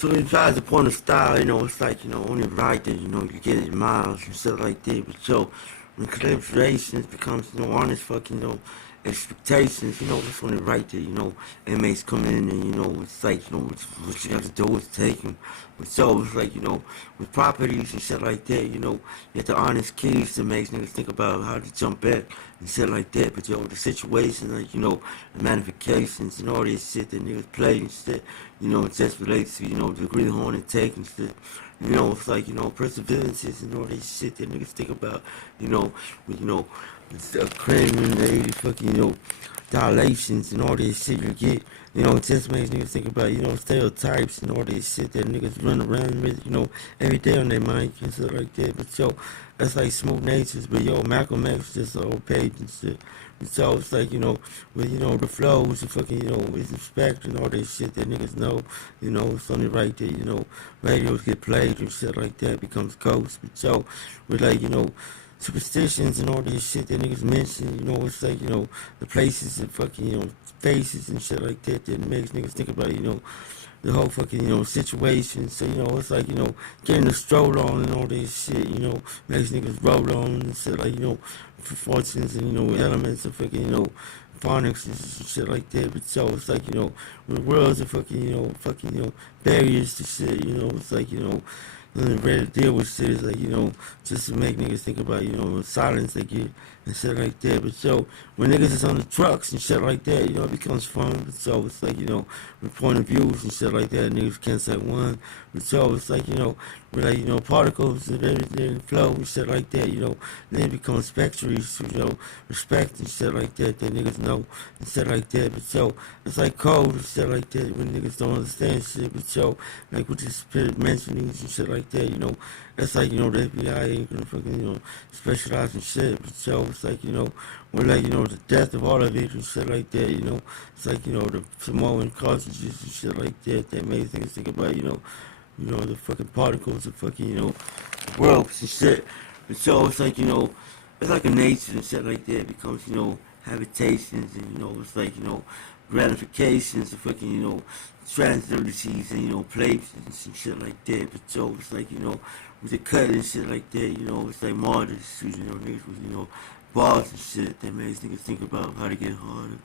So besides the point of style, it's like, only right that, you get it miles and stuff like that. But when collaborations becomes, honest fucking, expectations, it's only right that, inmates come in and, it's like, what you have to do is take them. But it's like, with properties and shit like that, you have the honest keys to make niggas think about how to jump back and shit like that. But the situation, like, the manifestations and all this shit that niggas play and shit, it just relates to, the greenhorn and take and shit. It's like, perseverances and all this shit that niggas think about, with, craving, the fucking, dilations and all this shit you get. It just makes niggas think about, stereotypes and all this shit that niggas run around with, every day on their mind and stuff like that. But that's like smooth natures. But Malcolm X just a whole page and shit. And so it's like, with, the flows and fucking, with respect and all this shit that niggas know, it's only right that, radios get played and shit like that becomes ghosts. But with like, superstitions and all this shit that niggas mention, it's like, the places and fucking, faces and shit like that that makes niggas think about, the whole fucking, situation. So, it's like, getting the stroll on and all this shit, makes niggas roll on and shit like, fortunes and, elements of fucking, phonics and shit like that. But it's like, when worlds are fucking, barriers to shit, it's like, ready to deal with shit is like, just to make niggas think about, the silence they get and shit like that. But when niggas is on the trucks and shit like that, it becomes fun. But it's like, with point of views and shit like that, niggas can't say one. But it's like, with like, particles and everything, flow and shit like that, then it becomes spectries, respect and shit like that niggas know and shit like that. But it's like code and shit like that when niggas don't understand shit. But like with the spirit mentionings and shit like that, that's like, the FBI ain't gonna fucking, specialize in shit. But it's like, with like, the death of all of it and shit like that, it's like, the Samoan cartridges and shit like that makes niggas think about, the fucking particles of fucking, worlds and shit. But it's like, it's like a nature and shit like that. It becomes, habitations and, it's like, gratifications of fucking, transibilities and, places and shit like that. But it's like, with the cut and shit like that, it's like martyrs, niggas with, bars and shit that makes niggas think about how to get harder.